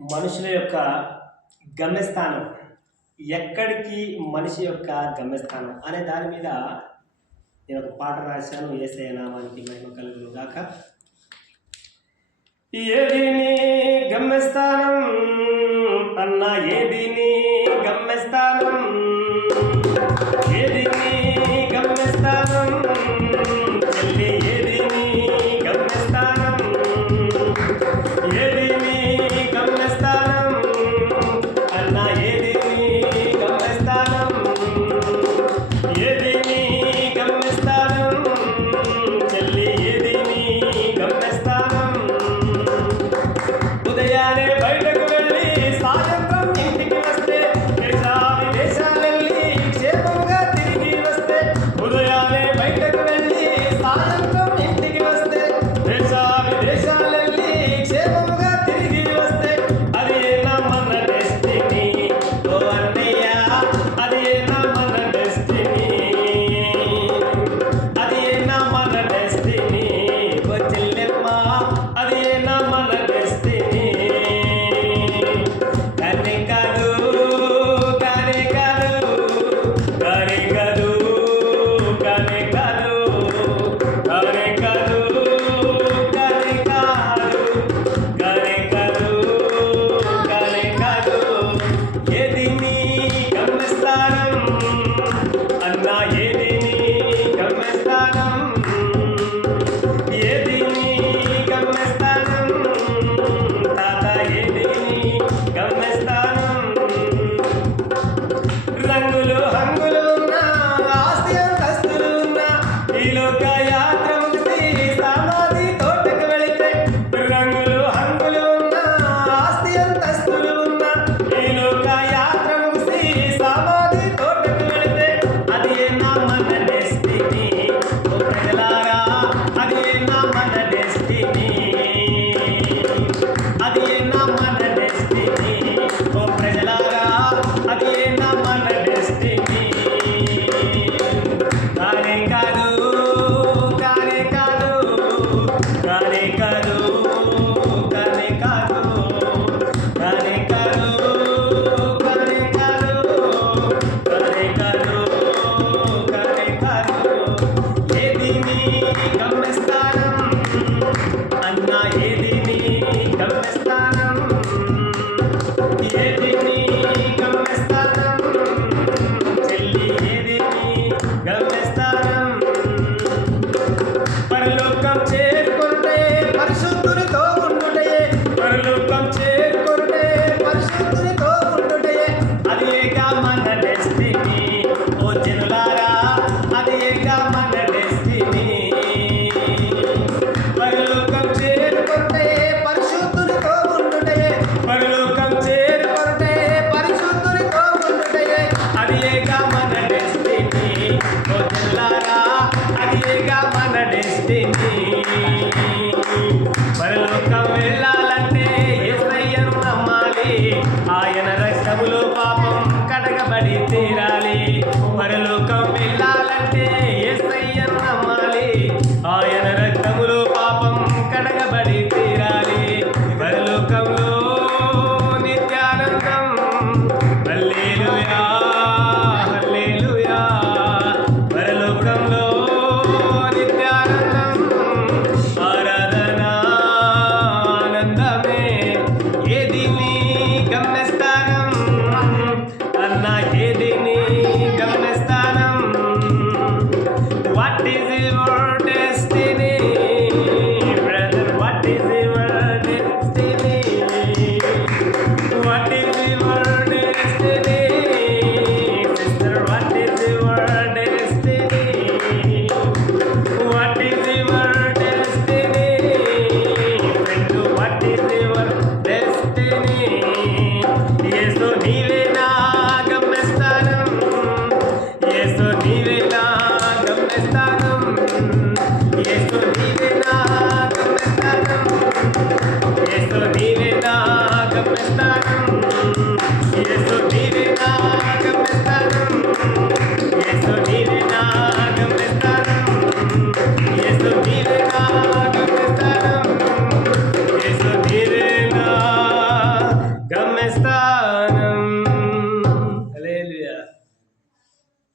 మనుషుల యొక్క గమ్యస్థానం ఎక్కడికి మనిషి యొక్క గమ్యస్థానం అనే దాని మీద నేను ఒక పాట రాశాను. యేసయ్య నామానికి మహిమ కలుగును గాక. ఏది నీ గమ్యస్థానం అన్న, ఏది నీ గమ్యస్థానం, ఏది నీ గమ్యస్థానం చెల్లి, ఏది నీ గమ్యస్థానం, ఏది నీ గమ్యస్థానం అన్న, ఏది నీ గమ్యస్థానం, ఏది నీ గమ్యస్థానం చెల్లి, ఏది నీ గమ్యస్థానం. ఉదయాన్నే బయటకు వెళ్ళి సాయంత్రం ఇంటికి వస్తే, విదేశాలెళ్ళి క్షేమంగా తిరిగి వస్తే, ఉదయాన్నే బయటకు వెళ్ళి సాయంత్రం ఇంటికి వస్తే, విదేశాలెళ్ళి క్షేమంగా తిరిగి వస్తే, అది ఏనా మన డెస్టినీ ఓ అన్నయ్య, అది ఏనా మన డెస్టినీ, అది ఏనా మన డెస్టినీ ఓ చెల్లెమ్మ, అది ఏనా మన డెస్టినీ. కానీ కాదు, కానీ కాదు, కానీ కాదు, కానీ కాదు, కానీ కాదు, కానీ కాదు, కానీ కాదు, కానీ కాదు. ఏది నీ గమ్యస్థానం అన్నా, ఏది నీ గమ్యస్థానం, ఏది నీ గమ్యస్థానం తాత, ఏది నీ గమ్యస్థానం. రంగులు హంగులు ఉన్నా, ఆస్తి అంతస్తులు ఉన్నా, ఈ లోక యాత్ర ముగిసి సమాధి తోటకు వెళితే, రంగులు హంగులు ఉన్నా, ఆస్తి అంతస్తులు ఉన్నా, ఈ లోక యాత్ర ముగిసి సమాధి తోటకు వెళితే, అది ఏనా మన డెస్టినీ ఓ ప్రజలారా, అది ఏనా మన డెస్టినీ, అది ఏనా మన డెస్టినీ ఓ ప్రజలారా, అది ఏనా మన డెస్టినీ. కానీ కాదు, కానీ కాదు, కానీ కాదు, కానీ కాదు, కానీ కాదు, కానీ కాదు, కానీ కాదు, కానీ కాదు. ఏది నీ గమ్యస్థానం అన్న, ఏది నీ గమ్యస్థానం, ఏది నీ గమ్యస్థానం చెల్లి, ఏది నీ గమ్యస్థానం. పరలోకం చేరుకుంటే పరిశుద్ధునితో ఉండుటే, పరలోకం చేరుకుంటే పరిశుద్ధునితో ఉండుటే, అది ఏగా మన డెస్టినీ ఓ జనులారా, అది ఏగా మన డెస్టినీ. పరలోకం చేరుకుంటే పరిశుద్ధునితో ఉండుటే, పరలోకం చేరుకుంటే పరిశుద్ధునితో ఉండుటే, అది ఏగా మన డెస్టినీ ఓ జనులారా, అది ఏగా మన డెస్టినీ. పరలోకం వెళ్ళాలంటే యేసయ్యను నమ్మాలి, ఆయన రక్తములో పాపం కడగబడి తీరాలి. పరలోకం వెళ్ళాలంటే యేసయ్యను నమ్మాలి, ఆయన రక్తములో పాపం కడగబడి తీరాలి. పరలోకంలో నిత్యానందం, హల్లెలూయా, హల్లెలూయా. పరలోకంలో నిత్యానందం, ఆరాధన ఆనందమే. ఏది నీ గమ్యస్థానం, ధ్యానం